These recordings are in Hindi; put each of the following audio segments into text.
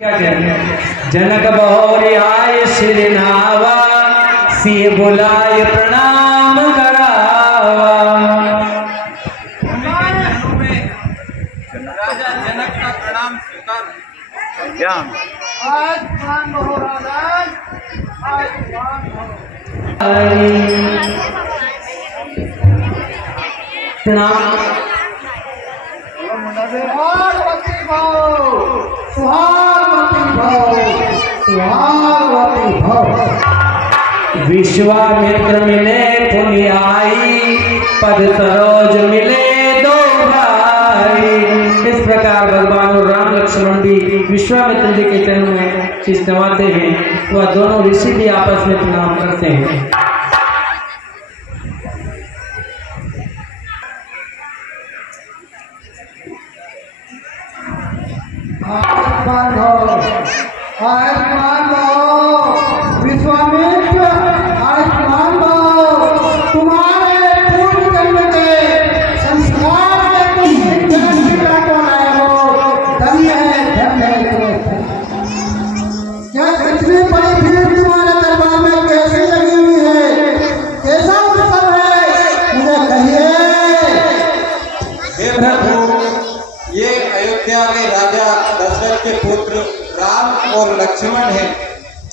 क्या कहते जनक बहुरी आय श्री नावा सी बुलाय प्रणाम करावा। राजा जनक का प्रणाम स्वीकार। विश्वामित्र मिले पुनि आई पद सरोज मिले दो भाई। इस प्रकार भगवान और राम लक्ष्मण भी विश्वामित्र जी के चरणों में शीशनवाते हैं। वह दोनों ऋषि भी आपस में प्रणाम करते हैं। विश्वामित्र आयुष्मान भव, तुम्हारे पूर्व जन्म के संस्कार में तुम जन्म को आए हो। धन्य है क्या इतनी बड़ी भीड़ तुम्हारे दरबार में कैसे लगी हुई है? कैसा उत्सव है, मुझे कहिए। हे प्रभु, ये अयोध्या के राजा दशरथ के पुत्र राम और लक्ष्मण हैं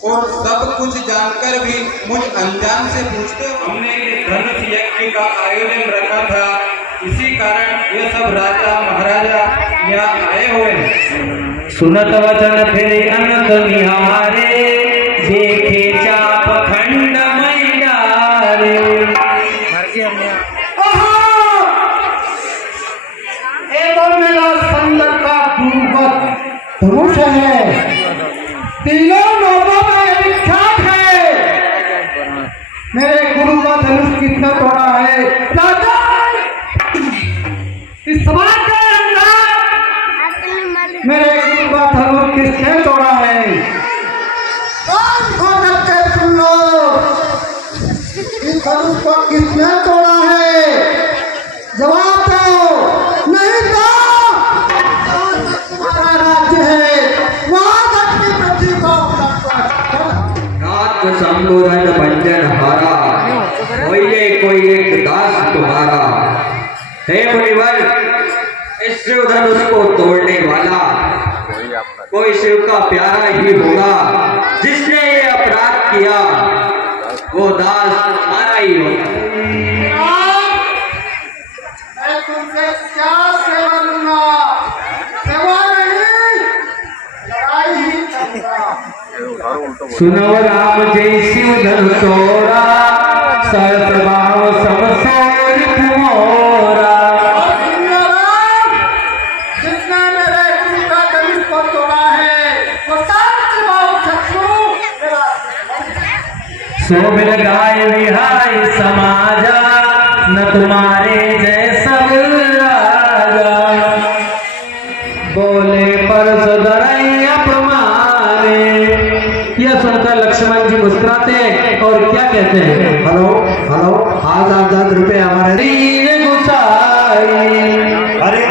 और सब कुछ जानकर भी मुझ अनजान से पूछते हो। हमने ये धनुष यज्ञ का आयोजन रखा था, इसी कारण ये सब राजा महाराजा यहाँ आए हुए हैं। सुनत वचन फिर अनक निहारे देखे चाप खंड मैडारे। मेरा सुंदर का पूर्वक धनुष है, तीनों लोगों में विख्यात है। मेरे गुरु का धनुष कितना तोड़ा है राजा? इस समाज के अंदर मेरे गुरु का धनुष किसने तोड़ा है? कौन कौन के सुन लो, इस धनुष को किसने तोड़ा है? जवाब दो, नहीं तो हमारा राज्य है वहां अपनी पृथ्वी को संबोधन भंजन हारा कोई एक दास तुम्हारा। हे मुनिवर, इस शिव धनुष को तोड़ने वाला कोई शिव का प्यारा ही होगा। जिसने ये अपराध किया वो दास तुम्हारा ही होगा। मैं तुमसे क्या सेवा लूंगा? सेवा नहीं, लड़ाई ही करूंगा। सुनो राम जय शिव धनु तोड़ा सहस्र बाहो सब सोर तुम्हारा। जिसने मेरे गुरु का धनुष को तोड़ा है वो सहस्र बाहु शत्रु मेरा। शोभित गाय विहाय समाजा न तुम्हारे जैसा राजा। बोले पर सदरई अपमाने। यह सुनकर लक्ष्मण जी मुस्कुराते हैं और क्या कहते हैं? हेलो हेलो, आज 10 रुपए हमारे तीर गुसाई। अरे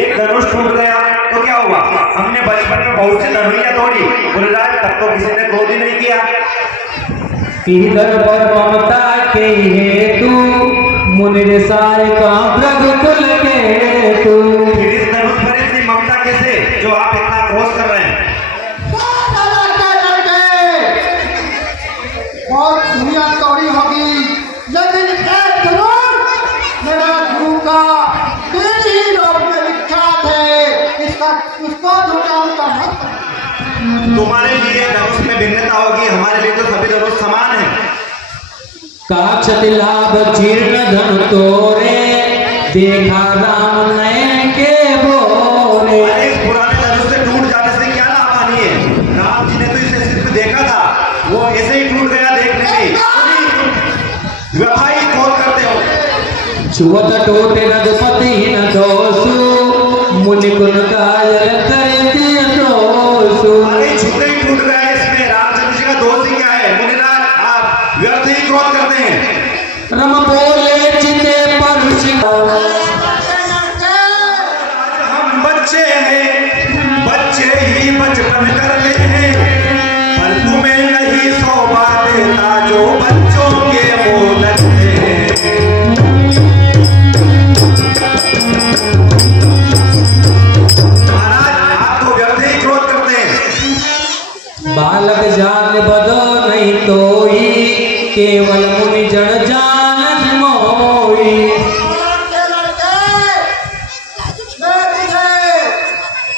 एक धनुष टूट गया तो क्या हुआ? हमने बचपन में बहुत सी धनुषियां तोड़ी, बोले तब तो किसी ने क्रोध ही नहीं किया। इधर पर ममता के हेतु मुनि निसाय का रघुकुल के तू। फिर इस धनुष पर इतनी ममता कैसे जो आप इतना क्रोध कर रहे हैं? बहुत दुनिया तोड़ी होगी, लेकिन एक धनुष मेरा गुरु का तीन ही लोग में विख्यात है। इसका उसको झूठाऊंगा मत। तुम्हारे लिए धनुष में भिन्नता होगी, हमारे लिए तो सभी धनुष समान है। काक्षति लाभ जीर्ण धन तोरे देखा राम नयन के बोले। इस पुराने धनुष से टूट जाने से क्या लाभ आनी है? राम जी ने तो इसे सिर्फ देखा था, वो ऐसे ही टूट गया देखने में। व्यथाई क्रोध करते हो। छुअत टोटे रघुपति न दोषु मुनि कुन कायल करते दोषु। अरे छूटे ही टूट गया, इसमें रामचंद्र जी का दोष ही क्या है? मुनिराज आप व्यर्थ ही क्रोध करते हैं। रम बोले चिते परुष हम बच्चे हैं, बच्चे ही बचपन बन कर ले पर तुम्हें नहीं शोभा देता जो बच्चों के मुंह लगते महाराज आप तो व्यर्थ ही क्रोध करते हैं। बालक जान बदो नहीं तो ही केवल मुनि जन जान मोई। लड़के मैं तुझे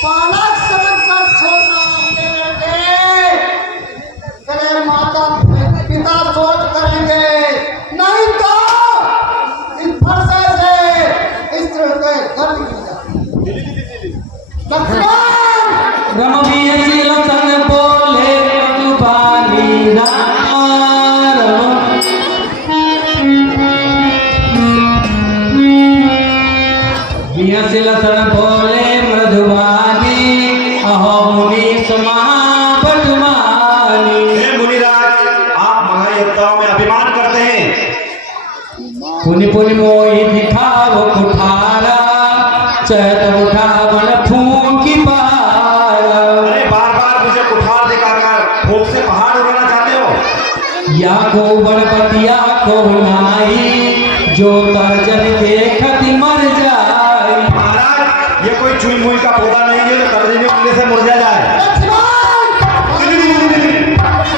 बालक समझकर छोड़ना तेरे माता पिता सोच करेंगे, नहीं तो इस फरसे से इस तरह के घर रमवीर लसन बोले मधुबानी नार बियसी लसन बोले मधुबानी अहो मुनि समाबदमानी। हे मुनिराज आप महायोद्धाओं में अभिमान करते हैं। पुनि पुनि मोहि दिखाओ कुठारा चहत उठावन फूंकी पारा। अरे बार बार मुझे कुठार दिखाकर फूंक से पहाड़ उड़ाना चाहते हो। या को बड़पतिया को नाई जो तर्जन देखत मर जाई। महाराज ये कोई चुई मुई का पौधा नहीं है जो तर्जनी कुल्ले से मुरझा जाए।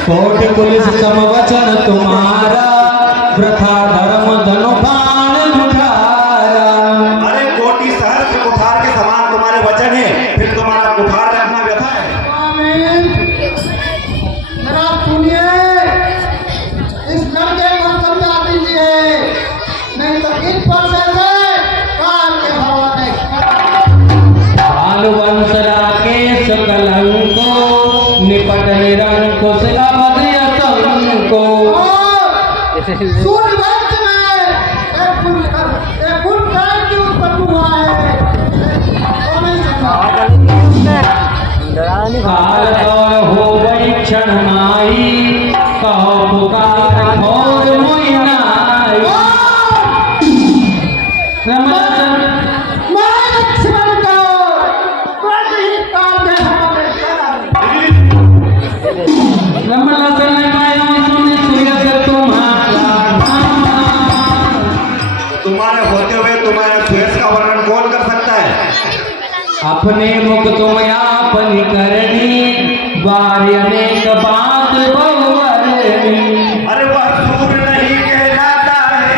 कोटि पुलिस समवचन तुम्हारा वृथा धर्म धनु बाण उठारा। अरे कोटि सहस्त्र कुठार के समान तुम्हारे वचन है फिर तुम्हारा कुठार रखना व्यथा है। मेरा सुनिए, इस लड़के को समझा दीजिए, नहीं तो इस फरसे से काल के हवाले बालवंश राकेश कलंको निपट निरंकुश अवधयतंको। सूर्यवंश में एक फुल टाइम की उत्पत्ति हुआ है। वो नहीं समझा। काल तौर हो वही क्षण माई कहो पुकार घोर मोहि नाई। रमलसन मैं लक्ष्मण को तुरंत ही काल के हवाले करा। रमलसन माया सुन सूरज तुम्हारा नाम। तुम्हारे होते हुए तुम्हारे सुयश का वर्णन कौन कर सकता है। अपने मुख तुम आपनी करनी बार अनेक बात बहुवरनी। अरे वह सूर नहीं कहलाता है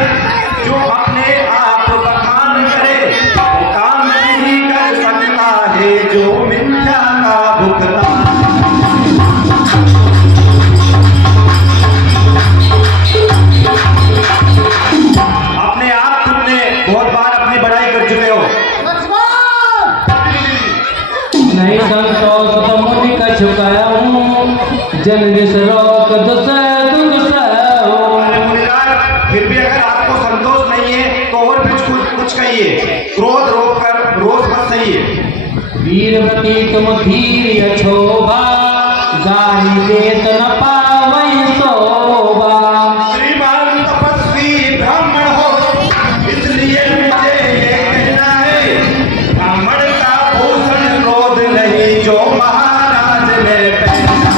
जो अपने आप बखान करे वो काम नहीं कर सकता है जो मिथ्या का भुगतान। अपने आप तुमने बहुत बार अपनी बड़ाई कर चुके हो। नहीं संतोष तो मुनि कछु कहूँ जन जिस रोक दुसह दुसह। अरे मुनिराज फिर भी अगर आपको संतोष नहीं है तो और भी कुछ कहिए। क्रोध रोक कर रोष मत सहिए। वीरवती तुम धीर क्षोभा गाई देत न पावई शोभा। श्रीमान तपस्वी ब्राह्मण हो इसलिए मुझे ये कहना है ब्राह्मण का भूषण क्रोध नहीं जो महाराज ने पहना।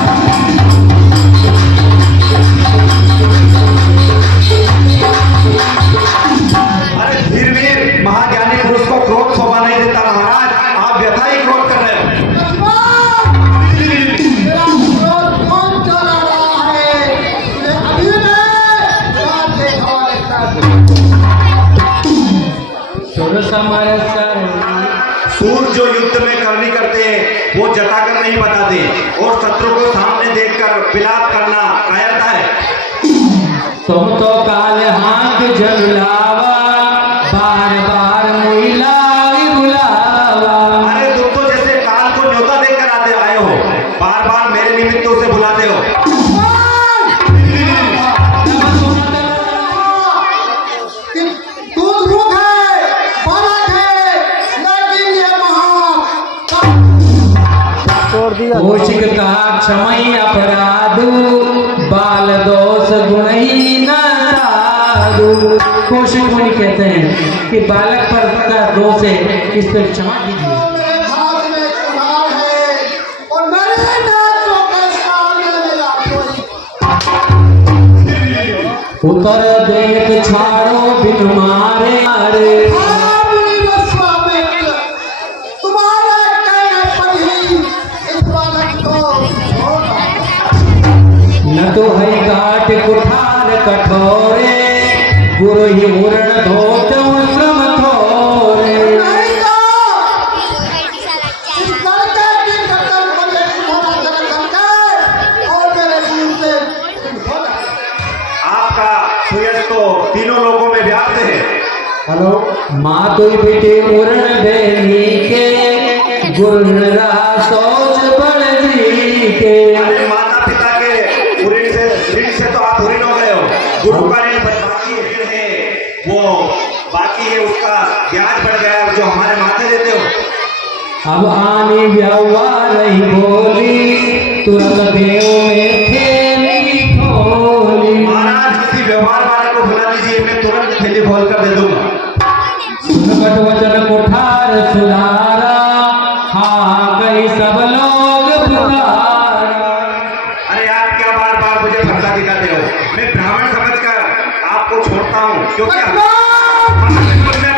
अरे धीरवीर महाज्ञानी पुरुष को क्रोध शोभा नहीं देता। महाराज आप व्यथा ही क्रोध कर रहे हो। मेरा क्रोध कौन चला रहा है? ये अभी मैं काल के हवाले कर। सुर समर सर सूर जो युद्ध में करनी करते हैं वो जताकर नहीं बताते और शत्रु को सामने देखकर विलाप करना कायरता है। तुम तो काल हाथ जलावा बार बार मुइला बुलावा। अरे तुम तो जैसे काल को न्योता देकर आए हो बार बार मेरे निमित्त उसे बुलाते हो। कि तू रूप है, बालक है, लेकिन ये कौशिक कहा क्षमई अपराधु बाल दोष गुणही न साधु। कौशिक मुनि कहते हैं कि बालक पर का दोष है, इस पर क्षमा कीजिए। मेरे भाग में कुम्हार है और मेरे उतर देख छाड़ो बिन मारे मारे आमनी विश्वामित्र, तुम्हारे कहने पर ही इस बालक को होगा। न तो है काट कुठार कठोरे गुरु ही उरण धोत श्रम थोरे। नहीं तो इस लड़के की कत्ल को लेकर होना जरा करके और मेरे गुरु से होगा। आपका सुयश तो तीनों लोगों में व्याप्त है। हेलो माँ तो बेटे उरण बेनी के गुरु सोच बड़ जी के। अरे माता पिता के ऋण से तो आप ऋण हो गए हो। गुरु का ऋण बाकी है, वो बाकी है, उसका ब्याज बढ़ गया है जो हमारे माथे देते हो। अब आने व्यवहार ही बोली तुरंत देव में थैली खोली। महाराज किसी व्यवहार वाले को बुला लीजिए, मैं तुरंत थैली खोल कर दे दूंगा। सुनकट वचन कुठार सुधारा हाँ कई सब लोग पुकारा। अरे आप क्या बार बार मुझे फंसा दिखाते हो? मैं ब्राह्मण समझकर आपको छोड़ता हूँ, क्योंकि मैं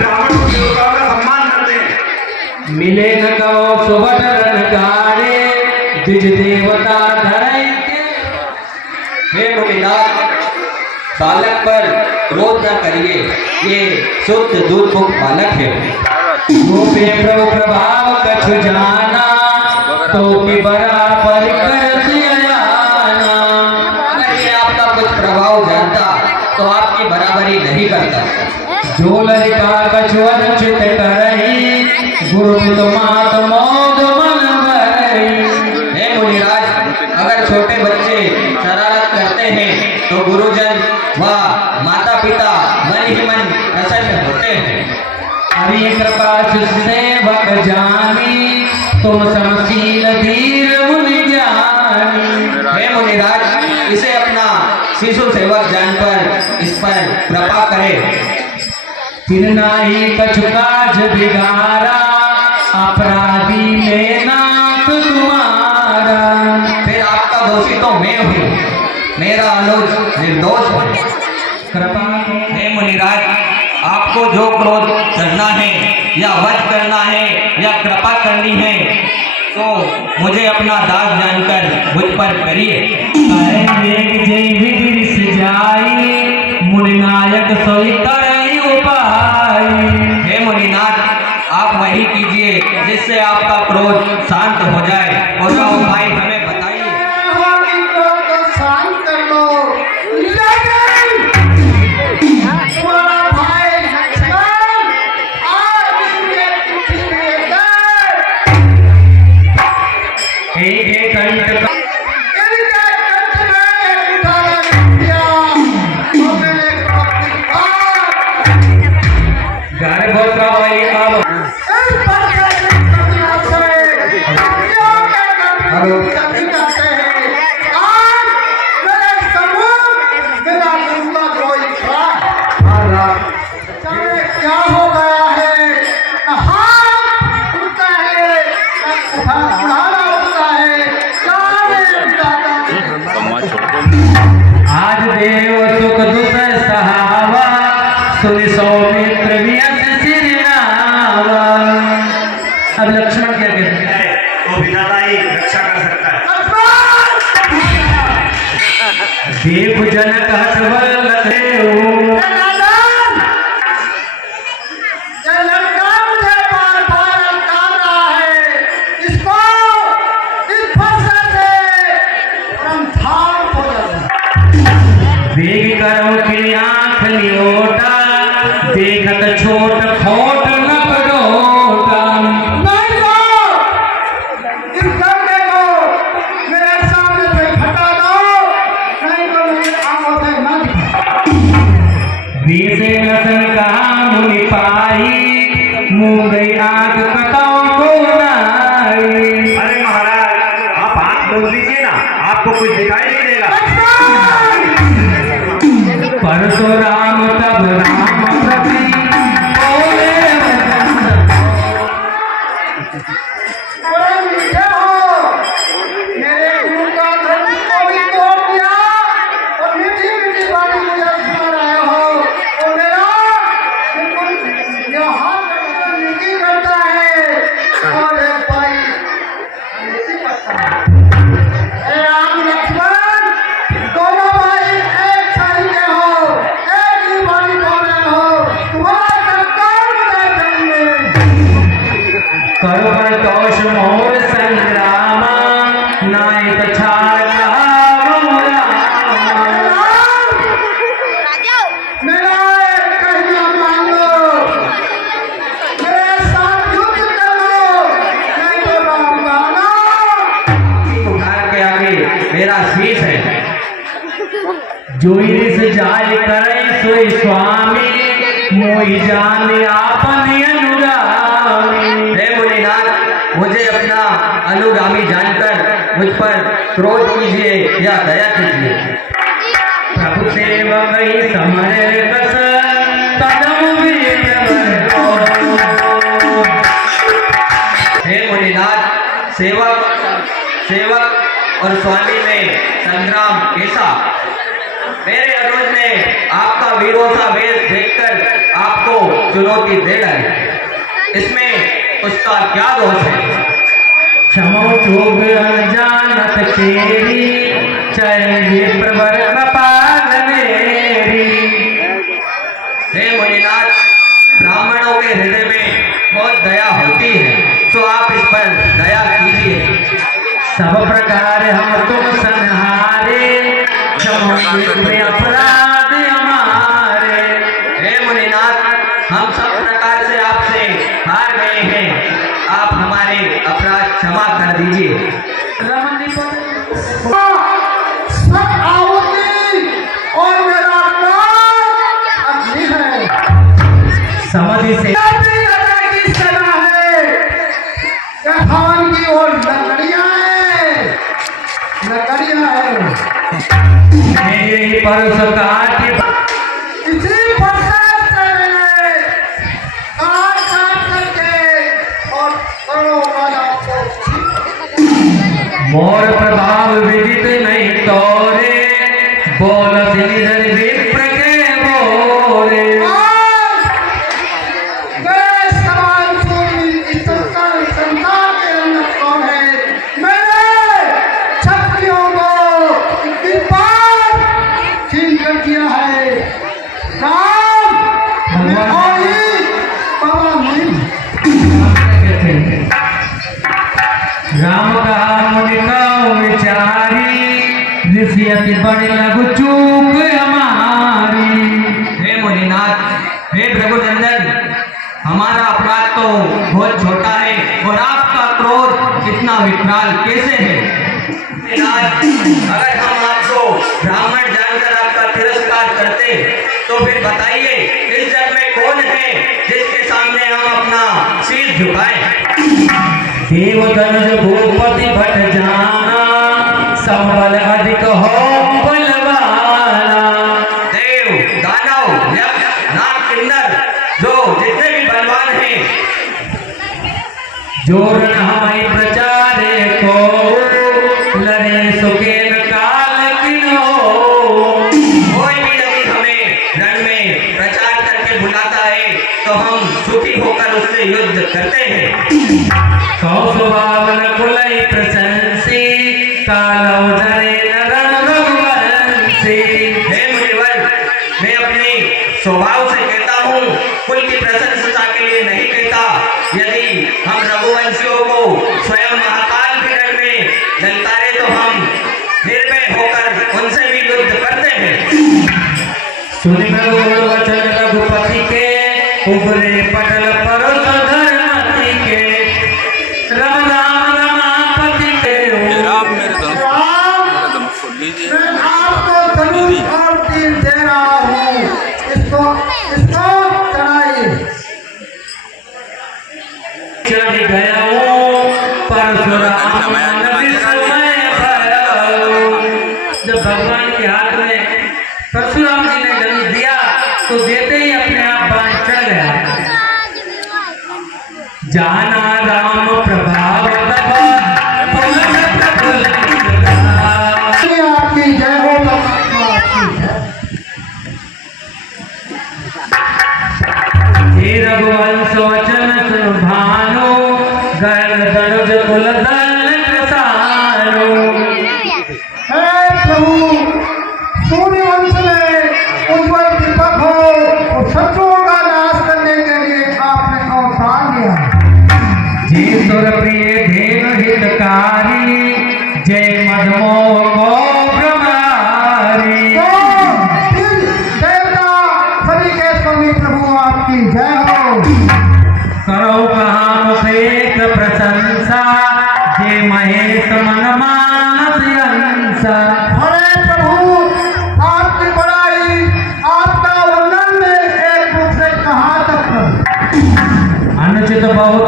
ब्राह्मण को देवताओं का सम्मान करते हैं। मिले न कहो सुबट रणगारे द्विज देवता धरई के। हे मुनिनाथ, बालक पर क्रोध न करिए, ये शुद्ध दुर्मुख बालक है। गोपे प्रभु प्रभाव कछु जाना तो कि बराबर करते आना। अगर ये आपका कुछ प्रभाव जानता तो आपकी बराबरी नहीं करता। जो ललिता कछु अनुचित करही गुरु मात मौद मन भरई। हे मुनिराज, अगर छोटे बच्चे शरारत करते हैं तो गुरुजन व माता पिता मन ही मन प्रसन्न होते हैं। हरि कृपा सेवक जानी तुम समशील धीर मुनि ज्ञानी। हे मुनिराज, इसे अपना शिशु सेवक जानकर इस पर कृपा करें। फिर नाही कछु काज बिगारा अपराधी में नाथ तुम्हारा। फिर आपका दोषी तो मैं हूँ, मेरा अनुज निर्दोष है। कृपा हे मुनिराज, आपको जो क्रोध करना है या वध करना है या कृपा करनी है तो मुझे अपना दास जानकर मुझ पर करिए। मुनिनायक सोई करई उपाय। हे मुनिनाथ, आप वही कीजिए जिससे आपका क्रोध शांत हो जाए। और उपाय हमें बताइए। हमारी क्रोध को शांत कर लो। तुम्हारा भाई लक्ष्मण आज इनके पीछे लेकर हे कंठ इनके कंठ में एक उठाया दिया और मैंने गर्भ प्रवई अब इस पर से कन्या से कन्या के गर्भ सभी करते हैं। आज मेरे समूह मेरा दुश्मन कोई था। चाहे क्या हो गया है, न हाथ उठता है, न उठाना उठता है, चाहे आज देव सुख दुख सहावा सुनि सौमित्र वियस सिरनावा। अब लक्ष्मण क्या कहते हैं? तो विधाता ही रक्षा कर सकता है। देव जनक हठबल लखे ये लड़का मुझे बार बार अटका रहा है। इसको इस फंसे से रमथाम हो जाए। वेग करो कि आंख लियोटा देखत छोट खोट न पड़ोटा। नहीं तो इस लड़के को मेरे सामने से हटा दो, नहीं तो मेरी आंखों से न दिखा। बीसे लसन कहा मुनि पाई मुँह गई आंख कटाओ को नाई। अरे महाराज, आप हाथ मोड़ लीजिए ना, आपको कुछ दिखाई नहीं देगा। परशुराम तब राम प्रति बोले बड़े मीठे हो, मेरे गुरु का धर्म को भी तोड़ दिया और मीठी मीठी बात मुझे मेरा शीश है। जोई रिस जाय करे सोई स्वामी, मोहि जाने आपन अनुगामी। हे मुनिनाथ, मुझे अपना अनुगामी जानकर मुझ पर क्रोध कीजिए या दया कीजिए। प्रभु सेवक ही समरे कस, कदम बीत बरतो। हे मुनिनाथ, सेवक और स्वामी में संग्राम कैसा? मेरे अनुज ने आपका वीरों सा वेश देखकर आपको चुनौती दे डाली, इसमें उसका क्या दोष है? क्षमो जोग अनजानत तेरी, चय विप्रवर कृपाल मेरी। हे मुनिनाथ, ब्राह्मणों के हृदय में बहुत दया होती है, तो आप इस पर दया कीजिए। सब प्रकार हम तुम संहारे, क्षमो में अपराध हमारे। हे मुनिनाथ, हम सब प्रकार से आपसे हार गए हैं, आप हमारे अपराध क्षमा कर दीजिए। सब आहुति और मेरा काम अग्नि है। समाधि से की सेना है, भवन की ओर लकड़ियां हैं, लकड़ियां हैं। मेरे परस काट इसी प्रसाद से काट काट करके और करो वाला को मोर प्रभाव विदित नहीं तोरे, बोलत निधन विप्र के बोरे। मेरे सवाल सुन, इस संसार के अंदर कौन है? मैंने क्षत्रियों को विपाक छीन कर दिया है। राम मैं कोई बाबा नहीं। राम कहा मुनि कहो विचारी, ऋषि अति बड़े लघु चूक हमारी। हे मुनिनाथ, हे भृगुनंदन, हमारा अपराध तो बहुत छोटा है और आपका क्रोध इतना विकराल कैसे है? मुनिनाथ, अगर हम आपको ब्राह्मण जानकर आपका तिरस्कार करते तो फिर बताइए, इस जग में कौन है जिसके सामने हम अपना शीश झुकाएं? देव धनुष भूपति भट जाना, संबल अधिक हो बलवाना। देव, दानव, यक्ष, नाग, किन्नर, जो जितने भी बलवान हैं, जोरन हमारी प्रचारे को, लड़े सुकेन काल किनो। कोई भी यदि हमें रण में प्रचार करके बुलाता है तो हम सुखी होकर उससे युद्ध करते हैं। कौसुभावन कुलई प्रशंसी, कालव धरे नरण रघुवंशी। हे मुनिवर, मैं अपने स्वभाव से कहता हूँ, कुल की प्रशंसा के लिए नहीं कहता। यदि हम रघुवंशियों को स्वयं महाकाल भी रण में ललकारे तो हम निर्भय होकर उनसे भी युद्ध करते हैं। सुनि रघुवर वचन रघुपति के, उबरे पटल परोस धर्मति के। राम राम रमापति के। राम मैं आपको धनुष और तीर दे रहा हूँ, इसको चढ़ाइए। चढ़ गया हूँ परशुराम विस्मय भयो। जब भगवान के हाथ में परशुराम जी ने धनुष दिया तो देते ही अपने आप बाण चढ़ गया। जाना राम प्रभाव तब, आपकी जय हो, परमात्मा आपकी जय। हे रघुवंश वचन सुन भानो, गण धनुज कुल दल कृसानो। हे प्रभु, सूर्यवंश में उज्ज्वल दीपक हो और शत्रुओं का नाश करने के लिए आपने अवतार लिया। जय सुर प्रिय धेनु हितकारी, जय मदमोह को ब्रह्मारी। देवता सभी के स्वामी प्रभु आपकी जय हो। करो कहा मुख एक प्रशंसा, जय महेश मन मानस अंश। नमस्कार। अरे प्रभु, आपकी बड़ाई, आपका वंदन में एक रूप से कहाँ तक करूं? अनुचित बहु